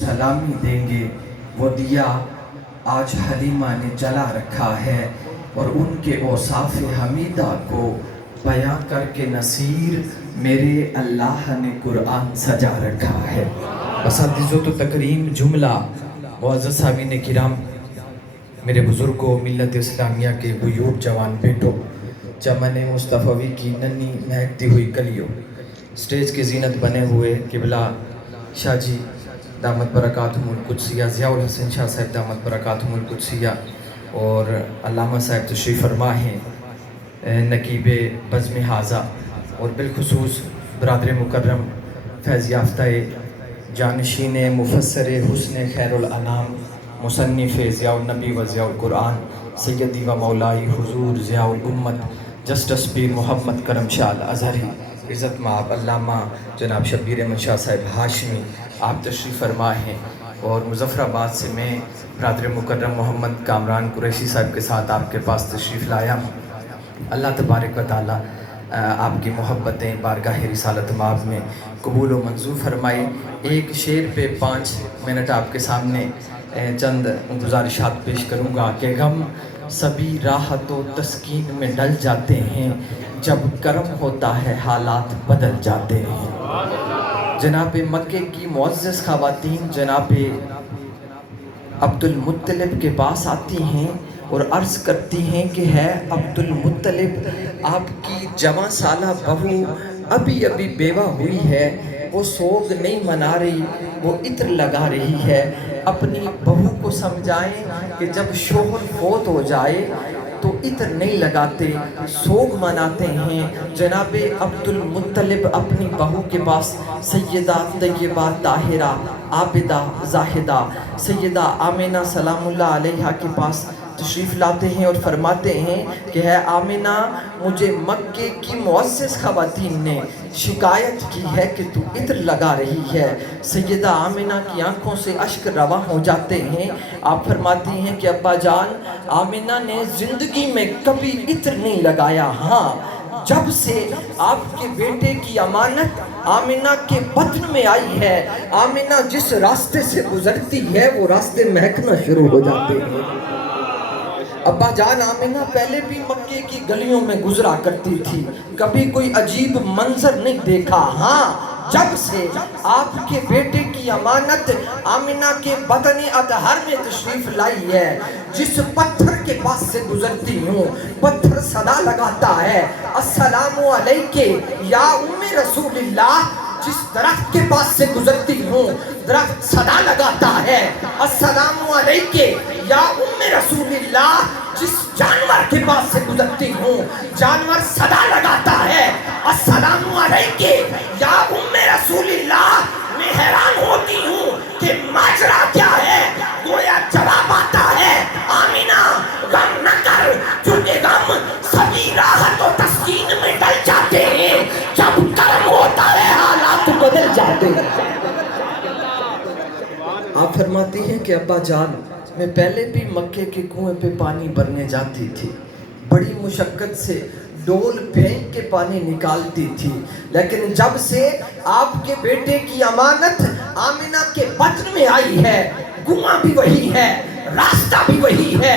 سلامی دیں گے، وہ دیا آج حلیمہ نے جلا رکھا ہے، اور ان کے اوصاف حمیدہ کو بیاں کر کے نصیر میرے اللہ نے قرآن سجا رکھا ہے۔ اساتذہ و تکریم جملہ معزز صاحبین کرام، میرے بزرگوں، ملت اسلامیہ کے غیور جوان بیٹوں، چمن مصطفی کی ننھی مہکتی ہوئی کلیوں، سٹیج کی زینت بنے ہوئے قبلہ شاہ جی دامت برکاتہم القدسیہ، ضیاء الحسن شاہ صاحب دامت برکاتہم القدسیہ، اور علامہ صاحب تشریف فرما ہیں، نقیب بزم حاضہ، اور بالخصوص برادر مکرم فیض یافتہ جانشین مفسر حسن خیر الانام، مصنف ضیاء النبی و ضیاء القرآن، سیدی و مولائی حضور ضیاء الامت جسٹس پیر محمد کرم شاہ الازہری، عزت مآب علامہ جناب شبیر احمد شاہ صاحب ہاشمی، آپ تشریف فرما ہیں، اور مظفر آباد سے میں برادر مکرم محمد کامران قریشی صاحب کے ساتھ آپ کے پاس تشریف لایا ہوں۔ اللہ تبارک و تعالیٰ آپ کی محبتیں بارگاہ رسالت مآب میں قبول و منظور فرمائے۔ ایک شعر پہ 5 منٹ آپ کے سامنے چند گزارشات پیش کروں گا کہ غم سبھی راحت و تسکین میں ڈل جاتے ہیں، جب کرم ہوتا ہے حالات بدل جاتے ہیں۔ جناب مکے کی معزز خواتین جناب عبد المطلب کے پاس آتی ہیں اور عرض کرتی ہیں کہ ہے عبد المطلب، آپ کی جوان سالہ بہو ابھی بیوہ ہوئی ہے، وہ سوگ نہیں منا رہی، وہ عطر لگا رہی ہے، اپنی بہو کو سمجھائیں کہ جب شوہر فوت ہو جائے تو عطر نہیں لگاتے، سوگ مناتے ہیں۔ جناب عبد المطلب اپنی بہو کے پاس سیدہ طیبہ طاہرہ عابدہ زاہدہ سیدہ آمنہ سلام اللہ علیہا کے پاس تشریف لاتے ہیں اور فرماتے ہیں کہ ہے آمنہ، مجھے مکے کی معزز خواتین نے شکایت کی ہے کہ تو عطر لگا رہی ہے۔ سیدہ آمنہ کی آنکھوں سے اشک رواں ہو جاتے ہیں۔ آپ فرماتی ہیں کہ ابا جان، آمنہ نے زندگی میں کبھی عطر نہیں لگایا، ہاں جب سے آپ کے بیٹے کی امانت آمنہ کے بطن میں آئی ہے، آمنہ جس راستے سے گزرتی ہے وہ راستے مہکنا شروع ہو جاتے ہیں۔ ابا جان، آمنہ پہلے بھی مکے کی گلیوں میں گزرا کرتی تھی، کبھی کوئی عجیب منظر نہیں دیکھا، ہاں جب سے آپ کے بیٹے کی امانت آمنہ کے بطن اطہر میں تشریف لائی ہے، جس پتھر کے پاس سے گزرتی ہوں پتھر صدا لگاتا ہے، السلام علیکہ یا ام رسول اللہ۔ جس درخت کے پاس سے گزرتی ہوں درخت صدا لگاتا ہے، السلام علیکہ یا ام رسول اللہ۔ جس جانور کے پاس سے گزرتی ہوں جانور صدا لگاتا ہے، السلام علیکہ یا ام رسول اللہ۔ میں حیران ہوتی ہوں کہ ماجرا کیا ہے، گویا جواب آتا ہے، آمنہ غم نہ کر، کیونکہ غم سبھی راحت و تسکین میں ڈل جاتے ہیں، جب کرم ہوتا ہے حالات بدل جاتے ہیں۔ آپ فرماتی ہیں کہ ابا جان، میں پہلے بھی مکے کے کنویں پہ پانی بھرنے جاتی تھی، بڑی مشقت سے ڈول پھینک کے پانی نکالتی تھی، لیکن جب سے آپ کے بیٹے کی امانت آمنہ کے بطن میں آئی ہے، کنواں بھی وہی ہے، راستہ بھی وہی ہے،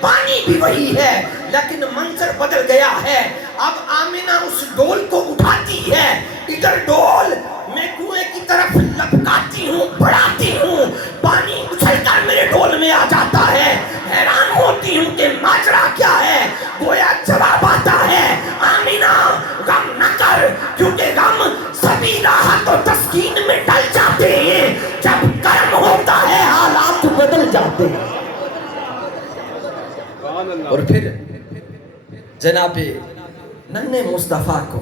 پانی بھی وہی ہے، لیکن منظر بدل گیا ہے۔ اب آمنہ اس ڈول کو اٹھاتی ہے، ادھر ڈول میں کنویں کی طرف لپکاتی ہوں، بڑھاتی ہوں، پانی اچھل کر میرے ڈول میں آ جاتا ہے۔ حیران ہوتی ہوں کہ ماجرا کیا ہے، گویا جواب آتا ہے، آمنہ غم نہ کر، کیونکہ غم سبھی راحت و تسکین میں ڈل جاتے ہیں، جب کرم ہوتا ہے حالات بدل جاتے ہیں۔ اور پھر جناب ننھے مصطفیٰ کو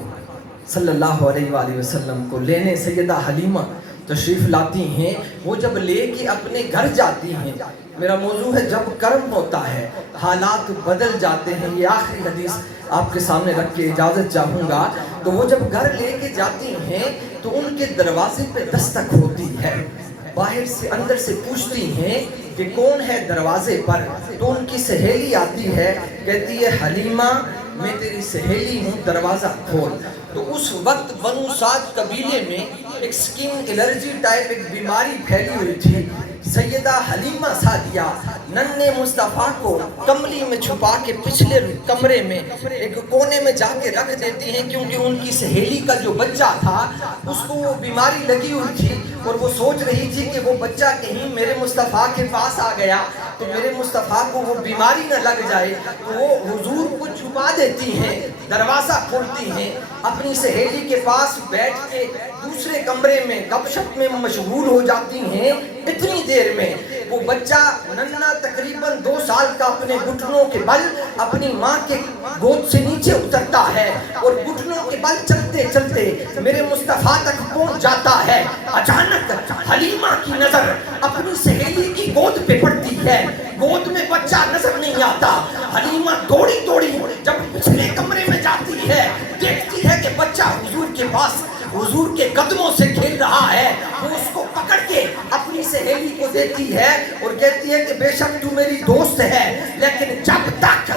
صلی اللہ علیہ وآلہ وسلم کو لینے سیدہ حلیمہ تشریف لاتی ہیں۔ وہ جب لے کے اپنے گھر جاتی ہیں، میرا موضوع ہے جب کرم ہوتا ہے حالات بدل جاتے ہیں، یہ آخری حدیث آپ کے سامنے رکھ کے اجازت چاہوں گا۔ تو وہ جب گھر لے کے جاتی ہیں تو ان کے دروازے پہ دستک ہوتی ہے، باہر سے اندر سے پوچھتی ہیں کہ کون ہے دروازے پر، تو ان کی سہیلی آتی ہے، کہتی ہے حلیمہ میں تیری سہیلی ہوں، دروازہ کھول۔ تو اس وقت بنو سعد قبیلے میں ایک سکن الرجی ٹائپ ایک بیماری پھیلی ہوئی تھی. سیدہ حلیمہ سعدیہ ننھے مصطفیٰ کو کملی میں چھپا کے پچھلے کمرے میں ایک کونے میں جا کے رکھ دیتی ہیں، کیونکہ ان کی سہیلی کا جو بچہ تھا اس کو وہ بیماری لگی ہوئی تھی اور وہ سوچ رہی تھی کہ وہ بچہ کہیں میرے مصطفیٰ کے پاس آ گیا تو میرے مصطفیٰ کو وہ بیماری نہ لگ جائے. تو وہ حضور کو چھپا دیتی ہیں، دروازہ کھولتی ہیں، اپنی سہیلی کے پاس بیٹھ کے دوسرے کمرے میں گپ شپ میں مشغول ہو جاتی ہیں. اتنی دیر میں وہ بچہ ننھا تقریباً 2 سال کا اپنے گھٹنوں کے بل اپنی ماں کے گود سے نیچے اترتا ہے اور گھٹنوں کے بل چلتے چلتے میرے مصطفیٰ تک پہنچ جاتا ہے. اچانک حلیمہ کی نظر اپنی سہیلی کی گود پہ پڑتی ہے، گود میں بچہ نظر نہیں آتا. حلیمہ دوڑی دوڑی جب پچھلے کمرے میں جاتی ہے، دیکھتی ہے کہ بچہ حضور کے پاس حضور کے قدموں سے کھیل رہا ہے. وہ اس کو پکڑ کے اپنی سہیلی کو دیتی ہے اور کہتی ہے کہ بے شک تو میری دوست ہے، لیکن جب تک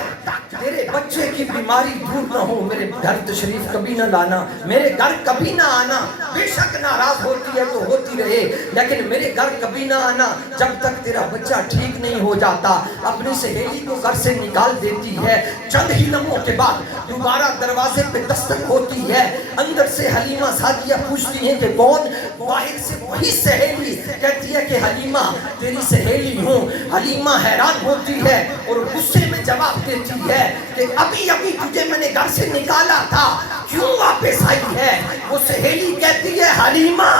تیرے بچے کی بیماری دور نہ ہو میرے گھر تشریف کبھی نہ لانا، میرے گھر کبھی نہ آنا. بے شک ناراض ہوتی ہے تو ہوتی رہے، لیکن میرے گھر کبھی نہ آنا جب تک تیرا بچہ ٹھیک نہیں ہو جاتا. اپنی سہیلی کو گھر سے نکال دیتی ہے. چند ہی لمحوں کے بعد دوبارہ دروازے پہ دستک ہوتی ہے. اندر سے حلیمہ سعدیہ پوچھتی ہیں کہ کون؟ باہر سے وہی سہیلی کہتی ہے کہ حلیمہ تیری سہیلی ہوں. حلیمہ حیران ہوتی ہے اور غصے میں جواب دیتی ہے کہ ابھی ابھی تجھے میں نے گھر سے نکالا تھا، کیوں واپس آئی ہے؟ وہ سہیلی کہتی ہے حلیمہ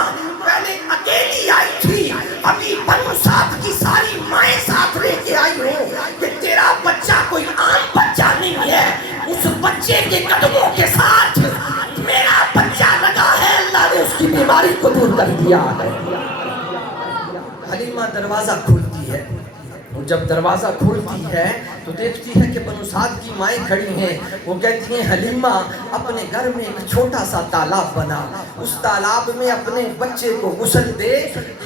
پہلے اکیلی آئی تھی، ابھی بنو سعد کی ساری مائیں ساتھ لے کے آئی ہوں کہ تیرا بچہ کوئی عام بچہ نہیں ہے. اس بچے کے قدموں کے ساتھ میرا بچہ لگا ہے، اللہ نے اس کی بیماری کو دور کر دیا ہے. حلیمہ دروازہ کھولتی ہے اور جب دروازہ کھولتی ہے تو دیکھتی ہے کہ بنو سعد کی مائیں کھڑی ہیں. وہ کہتی ہیں حلیمہ اپنے گھر میں ایک چھوٹا سا تالاب بنا، اس تالاب میں اپنے بچے کو غسل دے،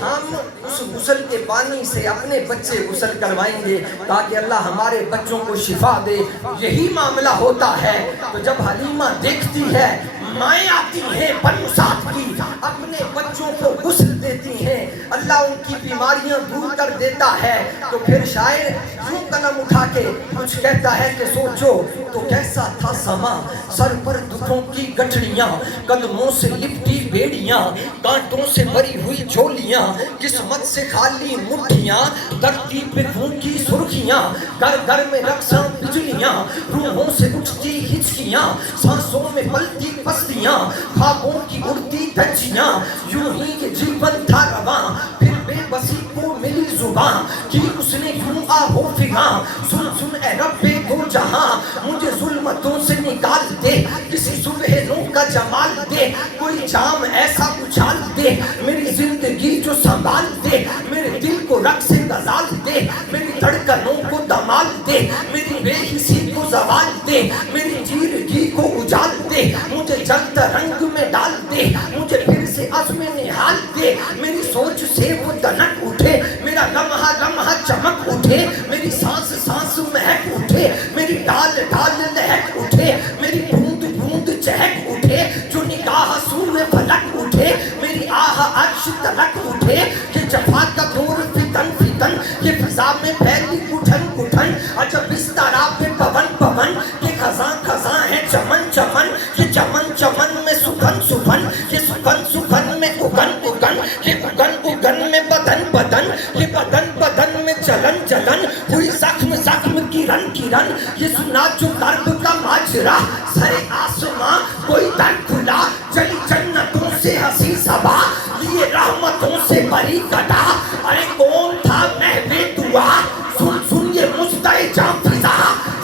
ہم اس غسل کے پانی سے اپنے بچے غسل کروائیں گے تاکہ اللہ ہمارے بچوں کو شفا دے. یہی معاملہ ہوتا ہے. تو جب حلیمہ دیکھتی ہے مائیں آتی ہیں بنو سعد کی، اپنے بچوں کو غسل دیتی ہیں، اللہ ان کی بیماریاں دور کر دیتا ہے. تو پھر شاعر یوں قلم اٹھا کے کچھ کہتا ہے کہ سوچو تو کیسا تھا سما، سر پر دکھوں کی گٹھڑیاں، قدموں سے لپٹی بیڑیاں، کانٹوں سے بھری ہوئی جھولیاں، قسمت سے خالی مٹھیاں، دھرتی پہ خون کی سرخیاں، گھر گھر میں رقصاں بجلیاں، روحوں سے اٹھتی ہچکیاں، سانسوں میں پلتی پستیاں، خوابوں کی اڑتی دھجیاں. یوں ہی یہ جیون تھا رواں، پھر بے بسی کو ملی زباں کی اس نے یوں آہو فغاں. سن سن اے رب دو جہاں، مجھے ظلمتوں سے نکال دے، کسی صبح نو کا جمال دے، کوئی جام ایسا اچھال دے، میری زندگی جو سنبھال دے، میرے دل کو رقص سے غزال دے، میری دھڑکنوں کو دمال دے، میری بے حسی کو زوال دے، میری جیرگی کو اجال دے، مجھے جلتا رنگ میں ڈال دے، مجھے پھر سے عزم نحال دے، میری سوچ سے وہ دنک اٹھے، میرا لمحہ لمحہ چمک اٹھے، میری سانس سانس مہک اٹھے، میری ڈال ڈال لہک اٹھے، میری بوند بوند چہک اٹھے، جو نگاہ سو میں پھلک اٹھے، میری آہ عرش تلک اٹھے، کہ جفا کا دور فتن فتن، کہ فضا میں پھیلی گٹھن گٹھن، عجب اس طرح پہ پون پون، کہ خزاں خزاں ہے چمن چمن، یہ چمن چمن میں سخن سخن، یہ سخن سخن میں اگن اگن، یہ اگن اگن میں بدن بدن، یہ بدن بدن میں چلن چلن، ہوئی زخم زخم کرن کرن، یہ سنا جو درب کا ماجرا، سر آسماں کوئی در کھلا، چلی جنتوں سے ہنسی صبا، لیے رحمتوں سے بری گدا. ارے کون تھا محو دعا، سن سن یہ مستع جام فضا،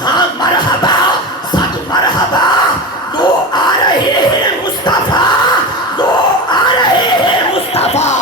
ہاں مرحبا صد مرحبا، لو آ رہے ہیں مصطفیٰ، لو آ رہے ہیں مصطفیٰ،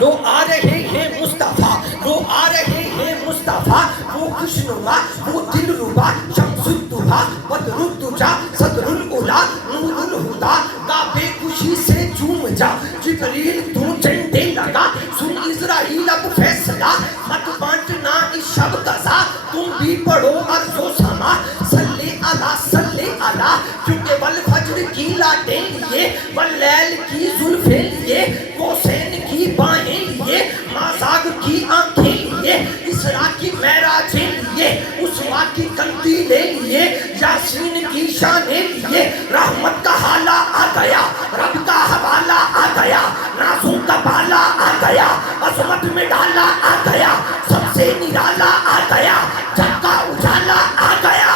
لو آ رہے ہیں مصطفیٰ، لو آ رہے ہیں مصطفیٰ. وہ خوشنما وہ دل ربا، شمس الدہا بدر الدجا، صدر العلا نور الہدا، کا بے خوشی سے جھوم جا، جبریل تو جھنڈے لگا، سن اسرائیل اب فیصلہ، مت بانٹنا اس شب قضا، تم بھی پڑھو عرض و سما، صلی اللہ کیونکہ والفجر کی لاٹیں لیے واللیل کی زلفیں لیے، کوسین کی باہیں لیے، مازاگ کی آنکھیں لیے، اسرا کی معراجیں لیے، اسوا کی قندیلیں لیے، یاسین کی شانیں لیے، رحمت کا حالہ آ گیا، رب کا حوالہ آ گیا، نازوں کا بالا آ گیا، عظمت میں ڈالا آ گیا، سب سے نرالا آ گیا، جگ کا اجالا آ گیا،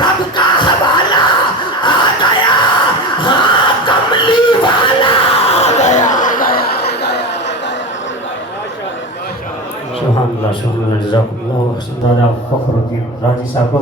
رب کا حوالہ آ گیا، ہاں کملی والا آ گیا۔ سبحان اللہ، سبحان اللہ، جزاک اللہ، فخر الدین راجی صاحب۔